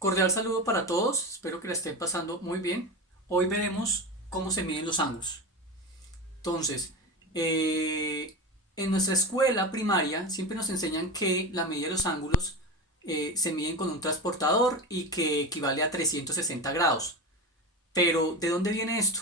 Cordial saludo para todos, espero que la estén pasando muy bien. Hoy veremos cómo se miden los ángulos. Entonces, en nuestra escuela primaria siempre nos enseñan que la medida de los ángulos se miden con un transportador y que equivale a 360 grados. Pero, ¿de dónde viene esto?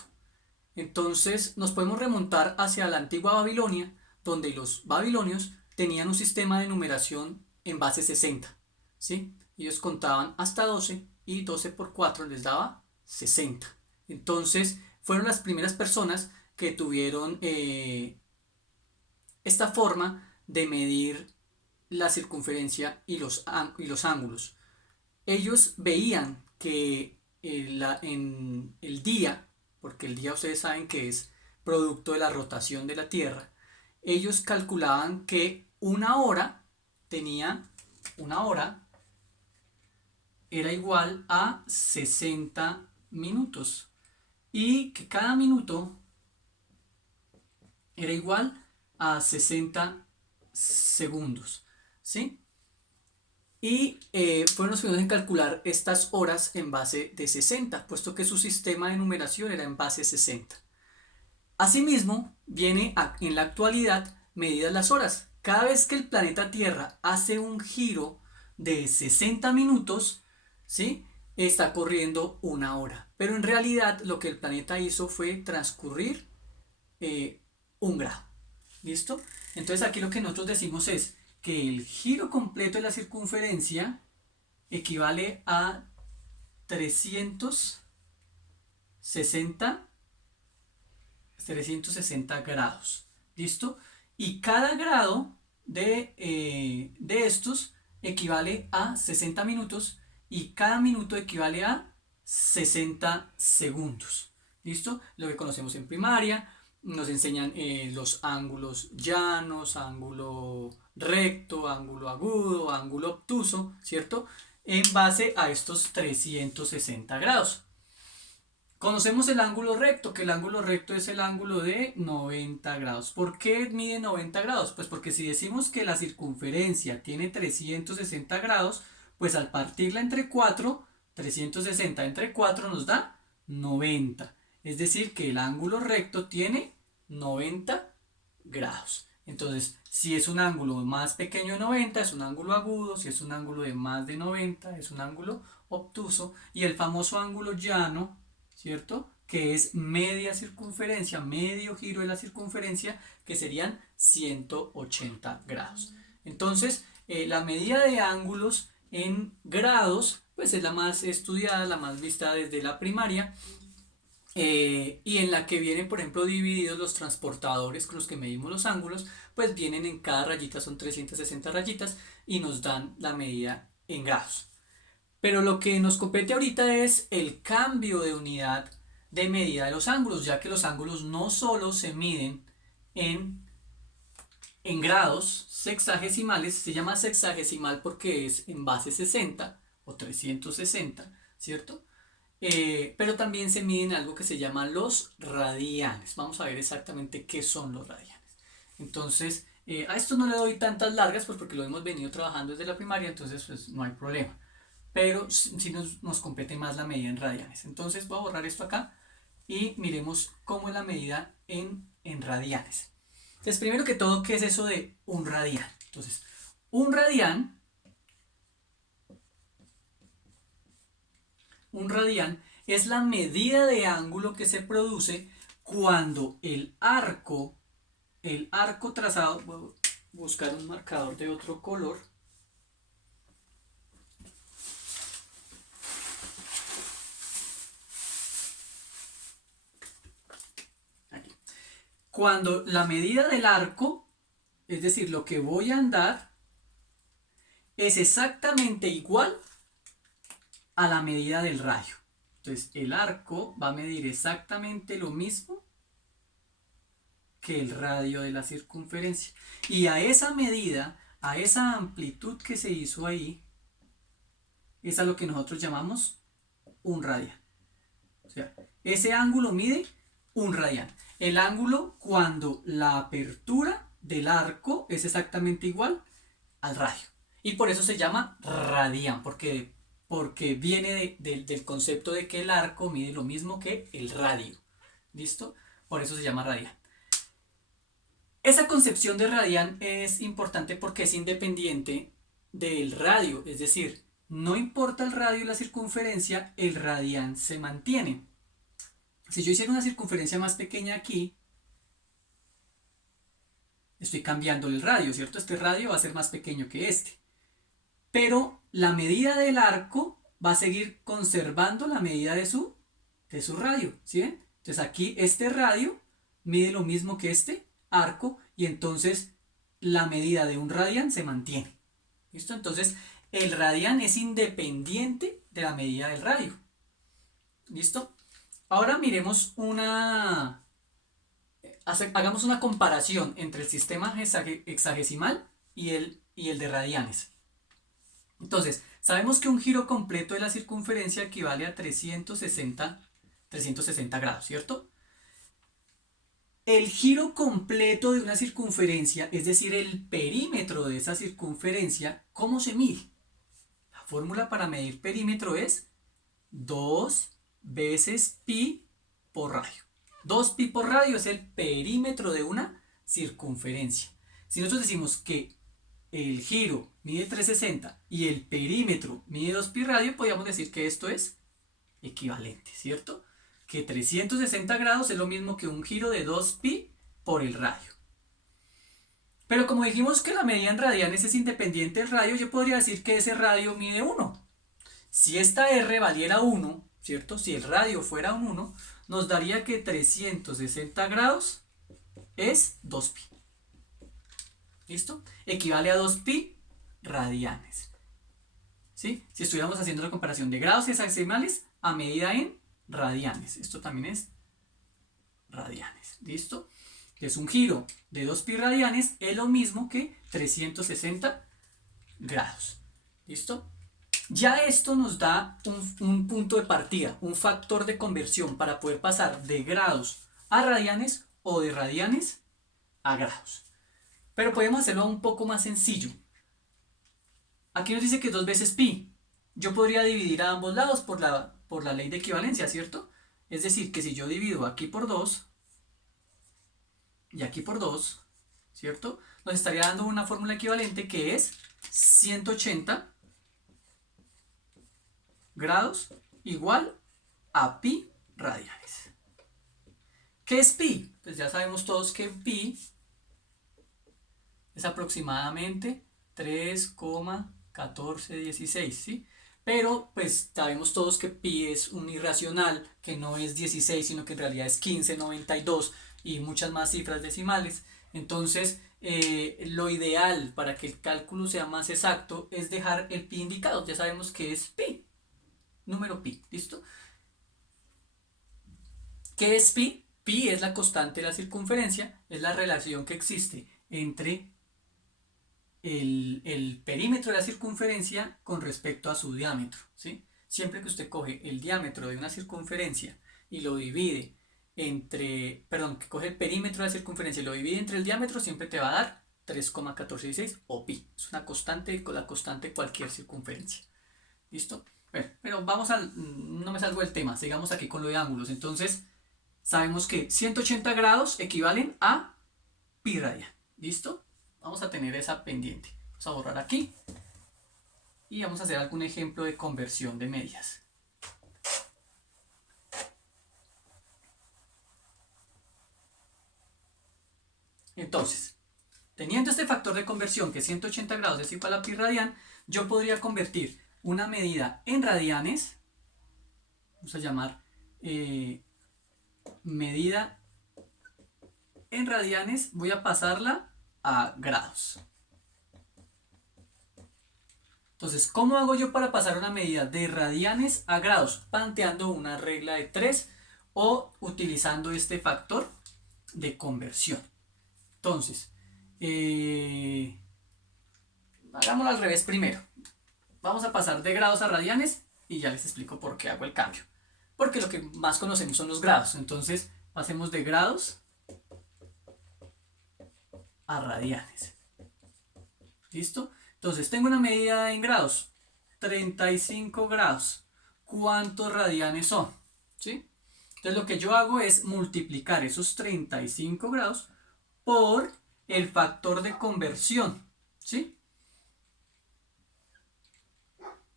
Entonces, nos podemos remontar hacia la antigua Babilonia, donde los babilonios tenían un sistema de numeración en base 60. ¿Sí? Ellos contaban hasta 12 y 12 por 4 les daba 60. Entonces, fueron las primeras personas que tuvieron esta forma de medir la circunferencia y los ángulos. Ellos veían que en el día, porque el día ustedes saben que es producto de la rotación de la Tierra, ellos calculaban que una hora era igual a 60 minutos y que cada minuto era igual a 60 segundos, ¿sí? Y fueron los primeros en calcular estas horas en base de 60, puesto que su sistema de numeración era en base 60. Asimismo, en la actualidad medidas las horas. Cada vez que el planeta Tierra hace un giro de 60 minutos, ¿sí? Está corriendo una hora. Pero en realidad lo que el planeta hizo fue transcurrir eh, un grado. ¿Listo? Entonces aquí lo que nosotros decimos es que el giro completo de la circunferencia equivale a 360 360 grados. ¿Listo? Y cada grado de estos equivale a 60 minutos y cada minuto equivale a 60 segundos. ¿Listo? Lo que conocemos en primaria, nos enseñan los ángulos llanos, ángulo recto, ángulo agudo, ángulo obtuso, ¿cierto? En base a estos 360 grados. Conocemos el ángulo recto, que el ángulo recto es el ángulo de 90 grados. ¿Por qué mide 90 grados? Pues porque si decimos que la circunferencia tiene 360 grados, pues al partirla entre 4, 360 entre 4 nos da 90. Es decir, que el ángulo recto tiene 90 grados. Entonces, si es un ángulo más pequeño de 90, es un ángulo agudo. Si es un ángulo de más de 90, es un ángulo obtuso. Y el famoso ángulo llano, ¿cierto? Que es media circunferencia, medio giro de la circunferencia, que serían 180 grados. Entonces, la medida de ángulos en grados, pues es la más estudiada, la más vista desde la primaria, y en la que vienen, por ejemplo, divididos los transportadores con los que medimos los ángulos, pues vienen en cada rayita, son 360 rayitas, y nos dan la medida en grados. Pero lo que nos compete ahorita es el cambio de unidad de medida de los ángulos, ya que los ángulos no solo se miden en, en grados sexagesimales. Se llama sexagesimal porque es en base 60 o 360, ¿cierto? Pero también se miden algo que se llama los radianes. Vamos a ver exactamente qué son los radianes. Entonces, a esto no le doy tantas largas, pues porque lo hemos venido trabajando desde la primaria, entonces pues no hay problema. Pero sí nos compete más la medida en radianes. Entonces voy a borrar esto acá y miremos cómo es la medida en radianes. Entonces, primero que todo, ¿qué es eso de un radián? Entonces, un radián, un radián es la medida de ángulo que se produce cuando el arco trazado, voy a buscar un marcador de otro color. Aquí. Cuando la medida del arco, es decir, lo que voy a andar, es exactamente igual a la medida del radio. Entonces, el arco va a medir exactamente lo mismo que el radio de la circunferencia. Y a esa medida, a esa amplitud que se hizo ahí, es a lo que nosotros llamamos un radián. O sea, ese ángulo mide un radián. El ángulo cuando la apertura del arco es exactamente igual al radio. Y por eso se llama radián, porque porque viene del concepto de que el arco mide lo mismo que el radio. ¿Listo? Por eso se llama radian. Esa concepción de radian es importante porque es independiente del radio, es decir, no importa el radio y la circunferencia, el radian se mantiene. Si yo hiciera una circunferencia más pequeña aquí, estoy cambiando el radio, ¿cierto? Este radio va a ser más pequeño que este. Pero la medida del arco va a seguir conservando la medida de su radio, ¿sí ven? Entonces aquí este radio mide lo mismo que este arco y entonces la medida de un radian se mantiene. ¿Listo? Entonces el radian es independiente de la medida del radio. ¿Listo? Ahora miremos hagamos una comparación entre el sistema hexagesimal y el de radianes. Entonces, sabemos que un giro completo de la circunferencia equivale a 360 grados, ¿cierto? El giro completo de una circunferencia, es decir, el perímetro de esa circunferencia, ¿cómo se mide? La fórmula para medir perímetro es 2 veces pi por radio. 2 pi por radio es el perímetro de una circunferencia. Si nosotros decimos que el giro mide 360 y el perímetro mide 2 pi radio, podríamos decir que esto es equivalente, ¿cierto? Que 360 grados es lo mismo que un giro de 2 pi por el radio. Pero como dijimos que la medida en radianes es independiente del radio, yo podría decir que ese radio mide 1. Si esta R valiera 1, ¿cierto? Si el radio fuera un 1, nos daría que 360 grados es 2 pi. ¿Listo? Equivale a 2 pi radianes. ¿Sí? Si estuviéramos haciendo la comparación de grados hexagesimales a medida en radianes. Esto también es radianes. ¿Listo? Es un giro de 2 pi radianes, es lo mismo que 360 grados. ¿Listo? Ya esto nos da un punto de partida, un factor de conversión para poder pasar de grados a radianes o de radianes a grados. Pero podemos hacerlo un poco más sencillo. Aquí nos dice que es 2 veces pi. Yo podría dividir a ambos lados por la ley de equivalencia, ¿cierto? Es decir, que si yo divido aquí por 2 y aquí por 2, ¿cierto? Nos estaría dando una fórmula equivalente que es 180 grados igual a pi radianes. ¿Qué es pi? Pues ya sabemos todos que pi es aproximadamente 3,1416, ¿sí? Pero pues sabemos todos que pi es un irracional, que no es 16, sino que en realidad es 1592 y muchas más cifras decimales. Entonces, lo ideal para que el cálculo sea más exacto es dejar el pi indicado. Ya sabemos que es pi, número pi, ¿listo? ¿Qué es pi? Pi es la constante de la circunferencia, es la relación que existe entre el perímetro de la circunferencia con respecto a su diámetro, ¿sí? Siempre que usted coge el diámetro de una circunferencia y lo divide que coge el perímetro de la circunferencia y lo divide entre el diámetro, siempre te va a dar 3,1416 o pi. Es una constante, la constante de cualquier circunferencia. ¿Listo? Pero no me salgo del tema, sigamos aquí con lo de ángulos. Entonces, sabemos que 180 grados equivalen a pi radian. ¿Listo? Vamos a tener esa pendiente. Vamos a borrar aquí y vamos a hacer algún ejemplo de conversión de medias. Entonces, teniendo este factor de conversión que 180 grados es igual a pi radian, yo podría convertir una medida en radianes, vamos a llamar medida en radianes, voy a pasarla a grados. Entonces, ¿cómo hago yo para pasar una medida de radianes a grados? Planteando una regla de 3 o utilizando este factor de conversión. Entonces, hagámoslo al revés primero. Vamos a pasar de grados a radianes y ya les explico por qué hago el cambio. Porque lo que más conocemos son los grados. Entonces, pasemos de grados a radianes. ¿Listo? Entonces, tengo una medida en grados. 35 grados. ¿Cuántos radianes son? ¿Sí? Entonces lo que yo hago es multiplicar esos 35 grados por el factor de conversión. ¿Sí?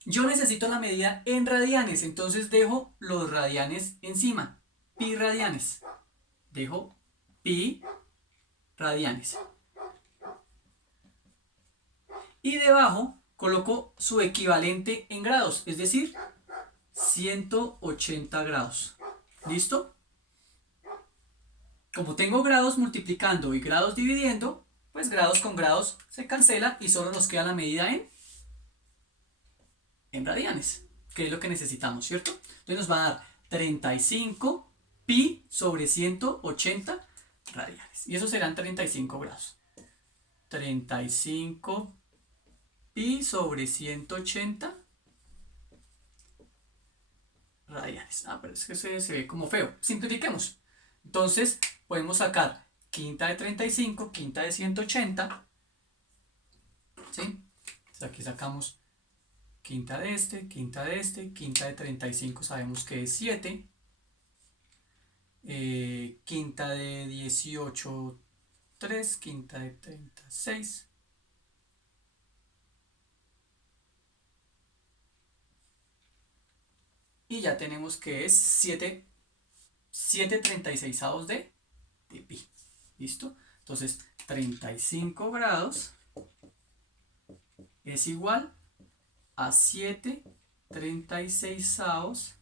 Yo necesito la medida en radianes, entonces dejo los radianes encima. Pi radianes. Dejo pi radianes. Y debajo coloco su equivalente en grados, es decir, 180 grados. ¿Listo? Como tengo grados multiplicando y grados dividiendo, pues grados con grados se cancela y solo nos queda la medida en radianes, que es lo que necesitamos, ¿cierto? Entonces nos va a dar 35 pi sobre 180 radianes. Y eso serán 35 grados. 35 pi sobre 180 radianes. Ah, pero es que se ve como feo. Simplifiquemos. Entonces podemos sacar quinta de 35, quinta de 180. ¿Sí? Entonces aquí sacamos quinta de este, quinta de este, quinta de 35 sabemos que es 7. Quinta de 18, 3, quinta de 36. Y ya tenemos que es 7/36 de pi. ¿Listo? Entonces 35 grados es igual a 7/36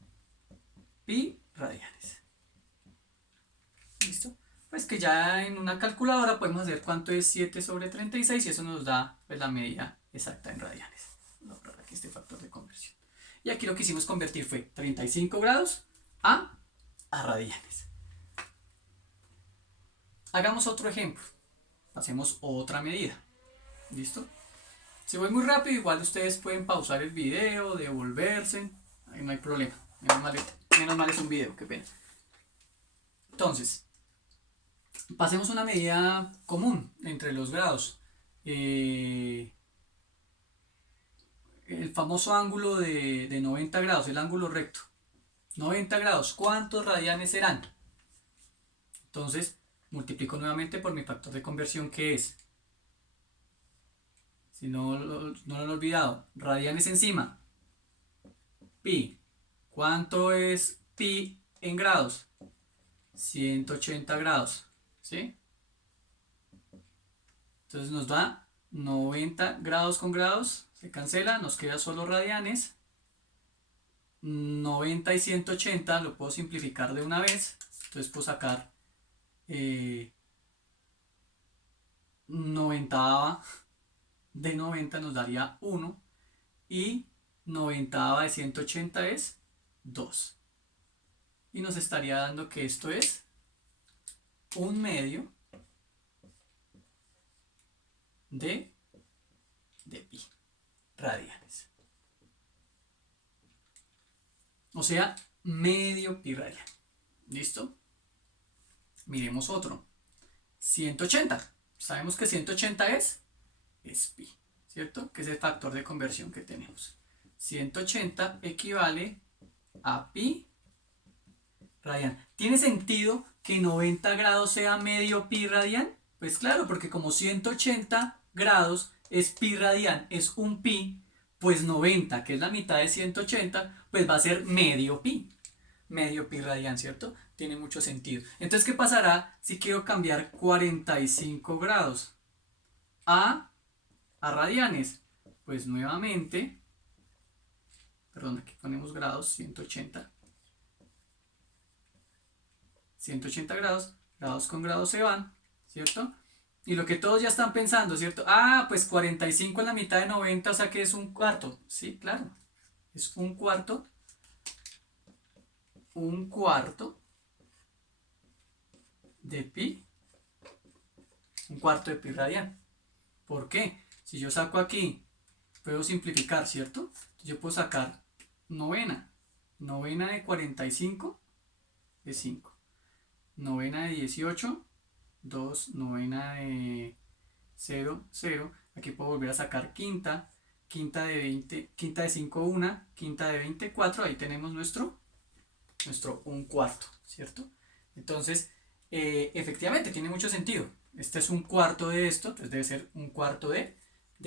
pi radianes. ¿Listo? Pues que ya en una calculadora podemos hacer cuánto es 7 sobre 36 y eso nos da pues, la medida exacta en radianes. Voy a borrar aquí este factor de conversión. Y aquí lo que hicimos convertir fue 35 grados a radianes. Hagamos otro ejemplo. Hacemos otra medida. ¿Listo? Si voy muy rápido, igual ustedes pueden pausar el video, devolverse. Ahí no hay problema. Menos mal es un video, qué pena. Entonces, pasemos una medida común entre los grados. El famoso ángulo de 90 grados, el ángulo recto. 90 grados, ¿cuántos radianes serán? Entonces, multiplico nuevamente por mi factor de conversión, que es, si no lo han olvidado, radianes encima, pi. ¿Cuánto es pi en grados? 180 grados, ¿sí? Entonces nos da 90 grados con grados, se cancela, nos queda solo radianes. 90 y 180 lo puedo simplificar de una vez, entonces puedo sacar 90 de 90 nos daría 1 y 90 de 180 es 2 y nos estaría dando que esto es 1/2 de pi radianes, o sea, medio pi radian. ¿Listo? Miremos otro. 180. Sabemos que 180 es pi, ¿cierto? Que es el factor de conversión que tenemos. 180 equivale a pi radian. ¿Tiene sentido que 90 grados sea medio pi radian? Pues claro, porque como 180 grados es pi radian, es un pi, pues 90, que es la mitad de 180, pues va a ser medio pi. Medio pi radian, ¿cierto? Tiene mucho sentido. Entonces, ¿qué pasará si quiero cambiar 45 grados a radianes? Pues nuevamente, perdón, aquí ponemos grados, 180 grados, grados con grados se van, ¿cierto? Y lo que todos ya están pensando, ¿cierto? Ah, pues 45 en la mitad de 90, o sea que es un cuarto. Sí, claro, es un cuarto de pi, un cuarto de pi radian. ¿Por qué? Si yo saco aquí, puedo simplificar, ¿cierto? Yo puedo sacar novena. Novena de 45 es 5. Novena de 18, 2. Novena de 0, 0. Aquí puedo volver a sacar quinta. quinta de 20, quinta de 5, 1, quinta de 20, 4, ahí tenemos nuestro 1/4, ¿cierto? Entonces, efectivamente, tiene mucho sentido. Este es 1/4 de esto, entonces debe ser 1/4 de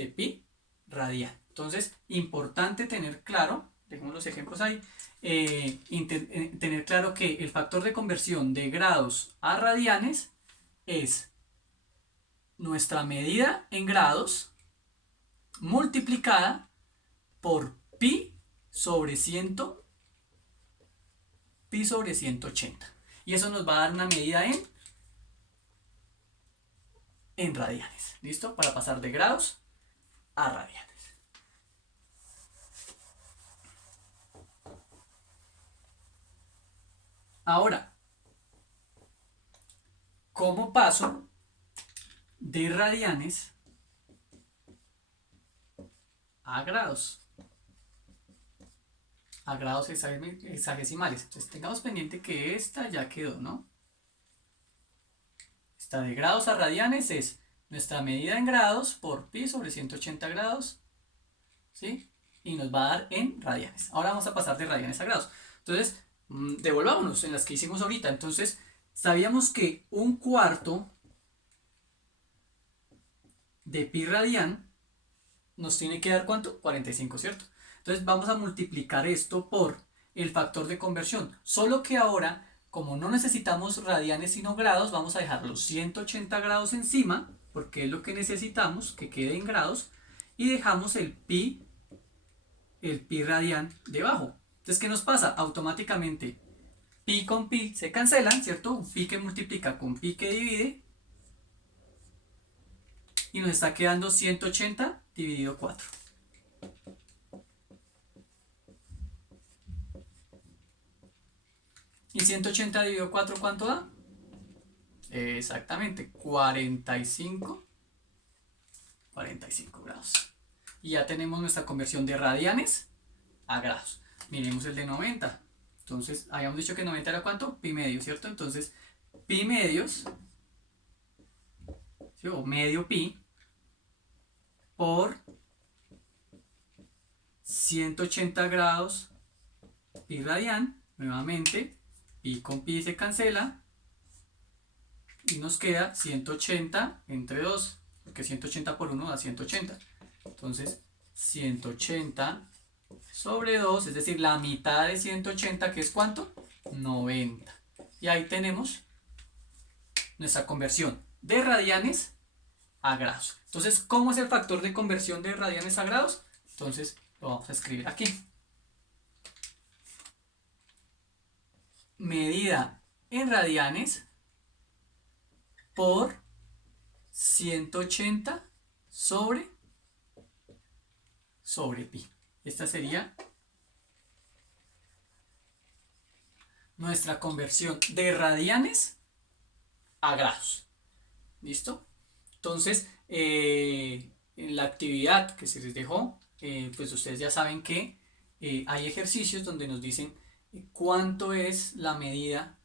pi radian. Entonces, importante tener claro, dejemos los ejemplos ahí, tener claro que el factor de conversión de grados a radianes es nuestra medida en grados multiplicada por pi sobre 180. Y eso nos va a dar una medida en radianes. ¿Listo? Para pasar de grados a radianes. Ahora, ¿cómo paso de radianes a grados? A grados hexagesimales. Entonces tengamos pendiente que esta ya quedó, ¿no? Esta de grados a radianes es nuestra medida en grados por pi sobre 180 grados, ¿sí? Y nos va a dar en radianes. Ahora vamos a pasar de radianes a grados. Entonces, devolvámonos en las que hicimos ahorita. Entonces, sabíamos que 1/4 de pi radian nos tiene que dar ¿cuánto? 45, ¿cierto? Entonces vamos a multiplicar esto por el factor de conversión. Solo que ahora, como no necesitamos radianes sino grados, vamos a dejar los 180 grados encima, porque es lo que necesitamos, que quede en grados, y dejamos el pi radian debajo. Entonces, ¿qué nos pasa? Automáticamente pi con pi se cancelan, ¿cierto? Un pi que multiplica con pi que divide, y nos está quedando 180 dividido 4. ¿Y 180 dividido 4 cuánto da? Exactamente, 45 grados. Y ya tenemos nuestra conversión de radianes a grados. Miremos el de 90. Entonces, habíamos dicho que 90 era ¿cuánto? Pi medio, ¿cierto? Entonces, pi medios, ¿sí? O medio pi, por 180 grados pi radian, nuevamente, pi con pi se cancela, y nos queda 180 entre 2, porque 180 por 1 da 180. Entonces, 180 sobre 2, es decir, la mitad de 180, que es ¿cuánto? 90. Y ahí tenemos nuestra conversión de radianes a grados. Entonces, ¿cómo es el factor de conversión de radianes a grados? Entonces, lo vamos a escribir aquí. Medida en radianes por 180 sobre pi. Esta sería nuestra conversión de radianes a grados. ¿Listo? Entonces, en la actividad que se les dejó, pues ustedes ya saben que hay ejercicios donde nos dicen cuánto es la medida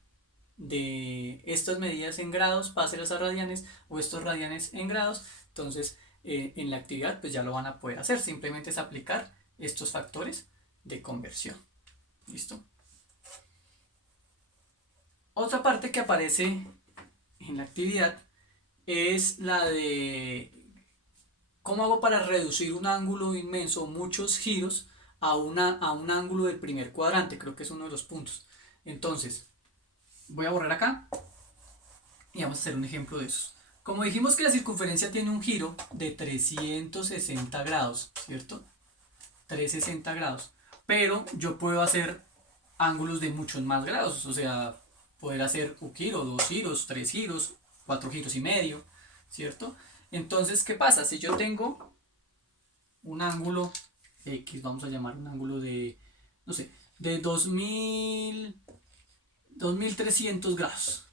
de estas medidas en grados, páselas a radianes, o estos radianes en grados. Entonces, en la actividad pues ya lo van a poder hacer, simplemente es aplicar estos factores de conversión. ¿Listo? Otra parte que aparece en la actividad es la de cómo hago para reducir un ángulo inmenso, muchos giros, a un ángulo del primer cuadrante. Creo que es uno de los puntos. Entonces, voy a borrar acá y vamos a hacer un ejemplo de eso. Como dijimos que la circunferencia tiene un giro de 360 grados, ¿cierto? 360 grados. Pero yo puedo hacer ángulos de muchos más grados, o sea, poder hacer un giro, 2 giros, 3 giros, 4 giros y medio, ¿cierto? Entonces, ¿qué pasa? Si yo tengo un ángulo X, vamos a llamar un ángulo de, no sé, de 2300 grados.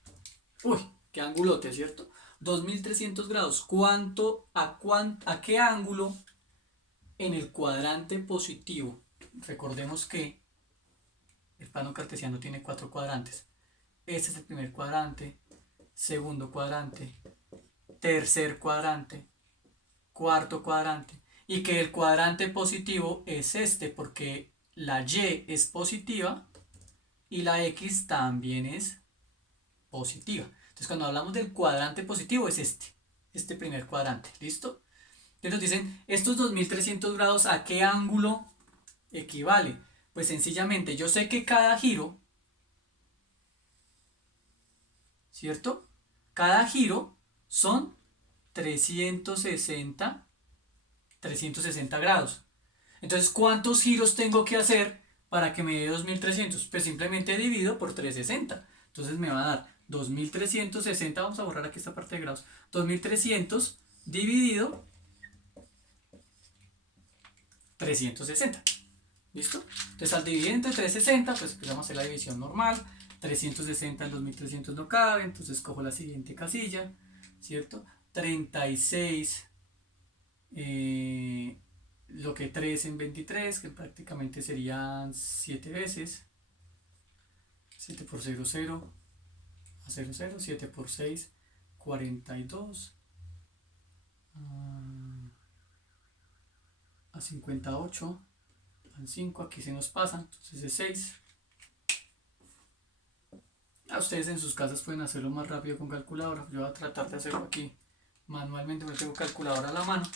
Uy, qué angulote, ¿cierto? 2300 grados. ¿A qué ángulo en el cuadrante positivo? Recordemos que el plano cartesiano tiene 4 cuadrantes. Este es el primer cuadrante, segundo cuadrante, tercer cuadrante, cuarto cuadrante. Y que el cuadrante positivo es este, porque la Y es positiva y la X también es positiva. Entonces cuando hablamos del cuadrante positivo es este primer cuadrante, ¿listo? Entonces nos dicen, estos 2300 grados, ¿a qué ángulo equivale? Pues sencillamente, yo sé que cada giro, ¿cierto? Cada giro son 360 grados. Entonces, ¿cuántos giros tengo que hacer para que me dé 2300? Pues simplemente divido por 360. Entonces me va a dar 2360, vamos a borrar aquí esta parte de grados, 2300 dividido 360. ¿Listo? Entonces al dividir entre 360, pues empezamos a hacer la división normal. 360 en 2300 no cabe, entonces cojo la siguiente casilla, ¿cierto? 36, lo que 3 en 23, que prácticamente serían 7 veces. 7 por 0, 0, a 0, 0, 7 por 6, 42, a 58, al 5, aquí se nos pasa, entonces es 6. A ustedes en sus casas pueden hacerlo más rápido con calculadora. Yo voy a tratar de hacerlo aquí manualmente, porque tengo calculadora a la mano.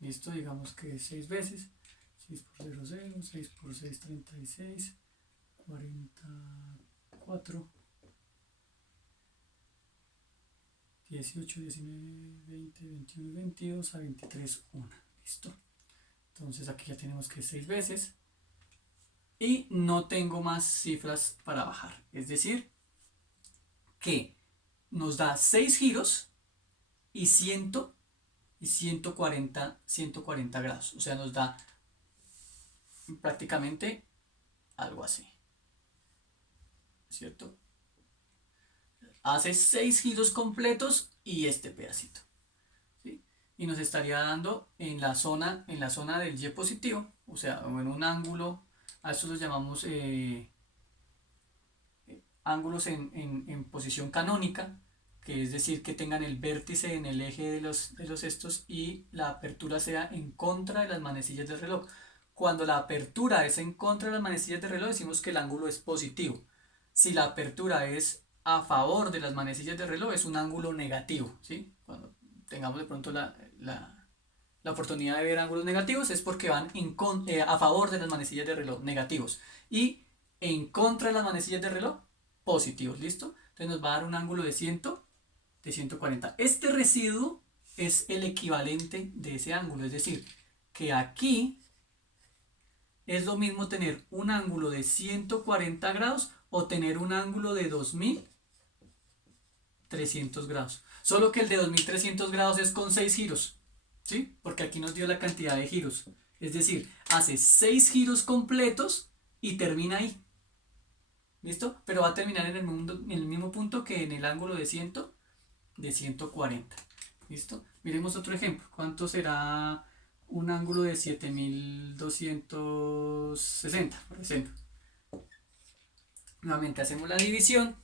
Listo, digamos que 6 veces. 6 por 0, 0, 6 por 6, 36, 44, 18, 19, 20, 21, 22, a 23, 1. Listo. Entonces aquí ya tenemos que 6 veces. Y no tengo más cifras para bajar. Es decir, que nos da 6 giros y 140 grados. O sea, nos da prácticamente algo así. ¿Cierto? Hace 6 giros completos y este pedacito. ¿Sí? Y nos estaría dando en la zona del Y positivo, o sea, en un ángulo, a esto los llamamos ángulos en posición canónica, que es decir, que tengan el vértice en el eje de los estos y la apertura sea en contra de las manecillas del reloj. Cuando la apertura es en contra de las manecillas del reloj, decimos que el ángulo es positivo. Si la apertura es a favor de las manecillas del reloj, es un ángulo negativo, ¿sí? Cuando tengamos de pronto la oportunidad de ver ángulos negativos es porque van a favor de las manecillas del reloj, negativos. Y en contra de las manecillas del reloj, positivos, ¿listo? Entonces nos va a dar un ángulo de 140. Este residuo es el equivalente de ese ángulo, es decir, que aquí es lo mismo tener un ángulo de 140 grados o tener un ángulo de 2300 grados. Solo que el de 2300 grados es con 6 giros, ¿sí? Porque aquí nos dio la cantidad de giros. Es decir, hace 6 giros completos y termina ahí. ¿Listo? Pero va a terminar en el mismo punto que en el ángulo de 140. ¿Listo? Miremos otro ejemplo. ¿Cuánto será un ángulo de 7260, por ejemplo? Nuevamente hacemos la división.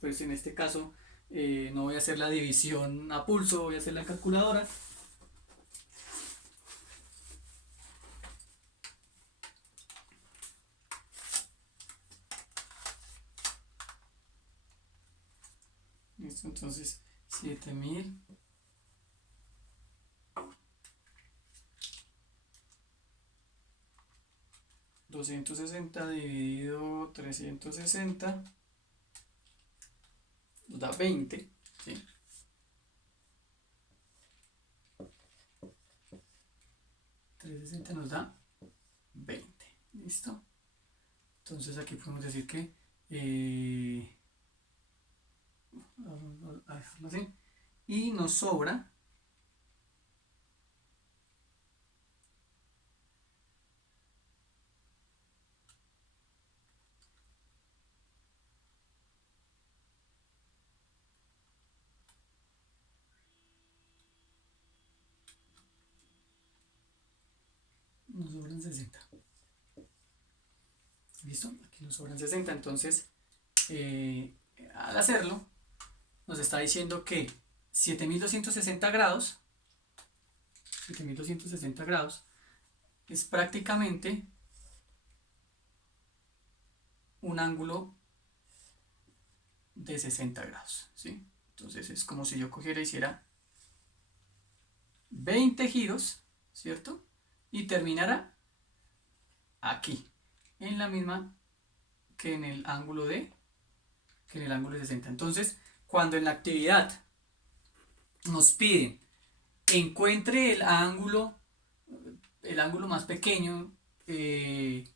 Pues en este caso no voy a hacer la división a pulso, voy a hacer la calculadora. ¿Listo? Entonces 7000 260 dividido 360 nos da 20, ¿sí? 360 nos da 20, ¿listo? Entonces aquí podemos decir que a dejarlo así, y nos sobra nos sobran 60. ¿Listo? Aquí nos sobran 60. Entonces, al hacerlo, nos está diciendo que 7260 grados 7260 grados, es prácticamente un ángulo de 60 grados, ¿sí? Entonces es como si yo cogiera y hiciera 20 giros, ¿cierto? Y terminara aquí, en la misma que en el ángulo de 60. Entonces, cuando en la actividad nos piden encuentre el ángulo más pequeño que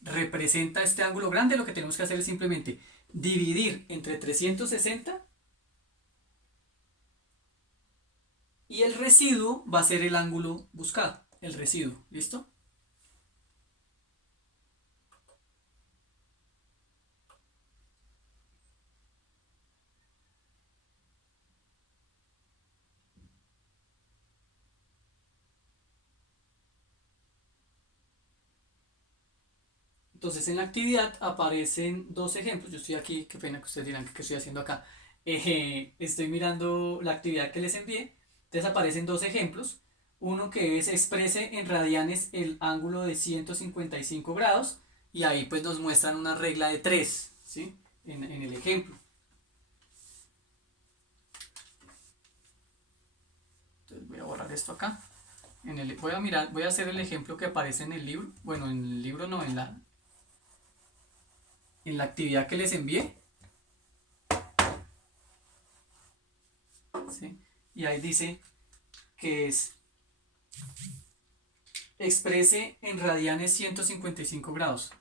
representa este ángulo grande, lo que tenemos que hacer es simplemente dividir entre 360 y el residuo va a ser el ángulo buscado, el residuo, ¿listo? Entonces en la actividad aparecen dos ejemplos. Yo estoy aquí, qué pena que ustedes dirán que qué estoy haciendo acá. Estoy mirando la actividad que les envié. Entonces aparecen dos ejemplos. Uno que es exprese en radianes el ángulo de 155 grados. Y ahí pues nos muestran una regla de 3, ¿sí? En el ejemplo. Entonces voy a borrar esto acá. Voy a hacer el ejemplo que aparece en el libro. Bueno, en el libro no, en la actividad que les envié. ¿Sí? Y ahí dice que es exprese en radianes 155 grados.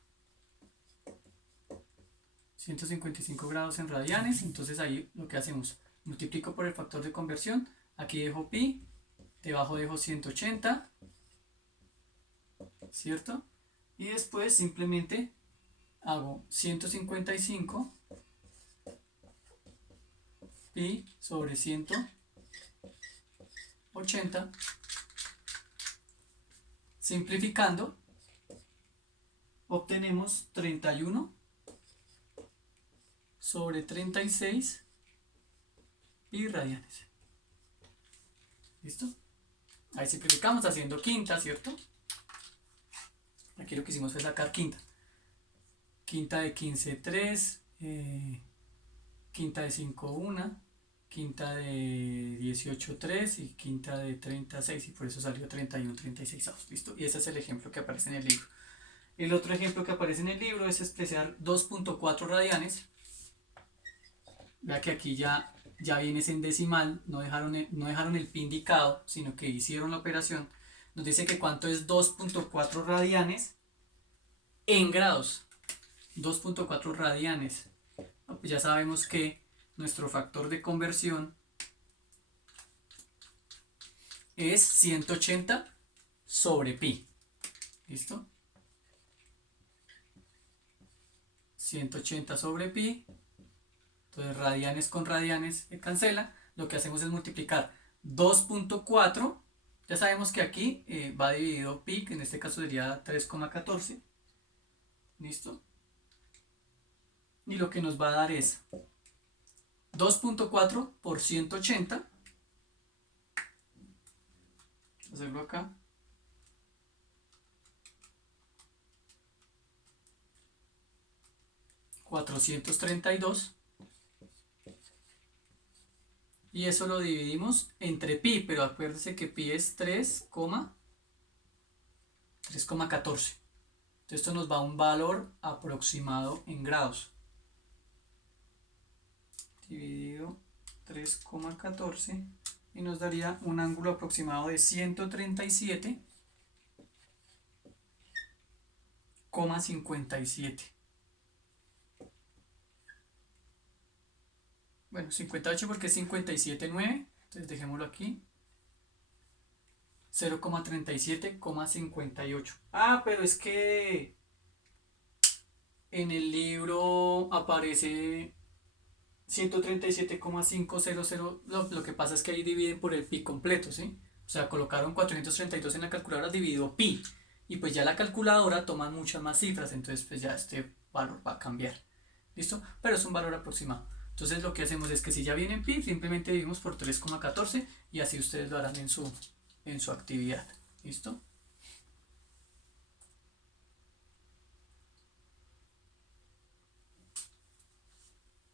155 grados en radianes. Entonces ahí lo que hacemos, multiplico por el factor de conversión. Aquí dejo pi, debajo dejo 180, ¿cierto? Y después simplemente hago 155 pi sobre 180, simplificando obtenemos 31 sobre 36 pi radianes. ¿Listo? Ahí simplificamos haciendo quinta, ¿cierto? Aquí lo que hicimos fue sacar quinta. Quinta de 15, 3, quinta de 5, 1, quinta de 18, 3 y quinta de 36, y por eso salió 31, 36 avos. ¿Listo? Y ese es el ejemplo que aparece en el libro. El otro ejemplo que aparece en el libro es expresar 2.4 radianes. Vea que aquí ya viene en decimal, no dejaron el pi indicado, sino que hicieron la operación. Nos dice que cuánto es 2.4 radianes en grados. 2.4 radianes. Pues ya sabemos que nuestro factor de conversión es 180 sobre pi. ¿Listo? 180 sobre pi. Entonces radianes con radianes se cancela. Lo que hacemos es multiplicar 2.4. Ya sabemos que aquí va dividido pi, que en este caso sería 3,14. ¿Listo? Y lo que nos va a dar es 2.4 por 180. Vamos a hacerlo acá. $432. Y eso lo dividimos entre pi, pero acuérdense que pi es 3,14. Entonces esto nos va a un valor aproximado en grados. Dividido 3,14 y nos daría un ángulo aproximado de 137,57. Bueno, 58 porque es 57,9, entonces dejémoslo aquí. 0,37,58. Ah, pero es que en el libro aparece 137,500. Lo que pasa es que ahí dividen por el pi completo, ¿sí? O sea, colocaron 432 en la calculadora dividido pi. Y pues ya la calculadora toma muchas más cifras, entonces pues ya este valor va a cambiar. ¿Listo? Pero es un valor aproximado. Entonces lo que hacemos es que si ya viene en pi, simplemente dividimos por 3,14 y así ustedes lo harán en su actividad. ¿Listo?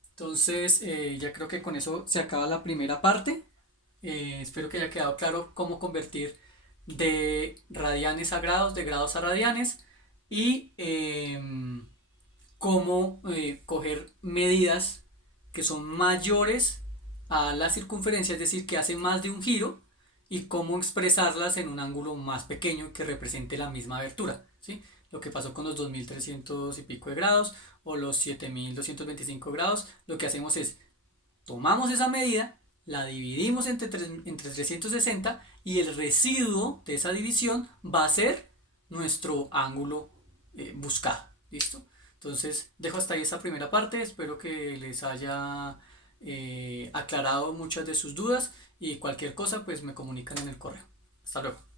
Entonces ya creo que con eso se acaba la primera parte. Espero que haya quedado claro cómo convertir de radianes a grados, de grados a radianes y cómo coger medidas que son mayores a la circunferencia, es decir, que hace más de un giro, y cómo expresarlas en un ángulo más pequeño que represente la misma abertura, ¿sí? Lo que pasó con los 2300 y pico de grados o los 7225 grados, lo que hacemos es tomamos esa medida, la dividimos entre 360 y el residuo de esa división va a ser nuestro ángulo buscado. ¿Listo? Entonces dejo hasta ahí esta primera parte, espero que les haya aclarado muchas de sus dudas y cualquier cosa pues me comunican en el correo. Hasta luego.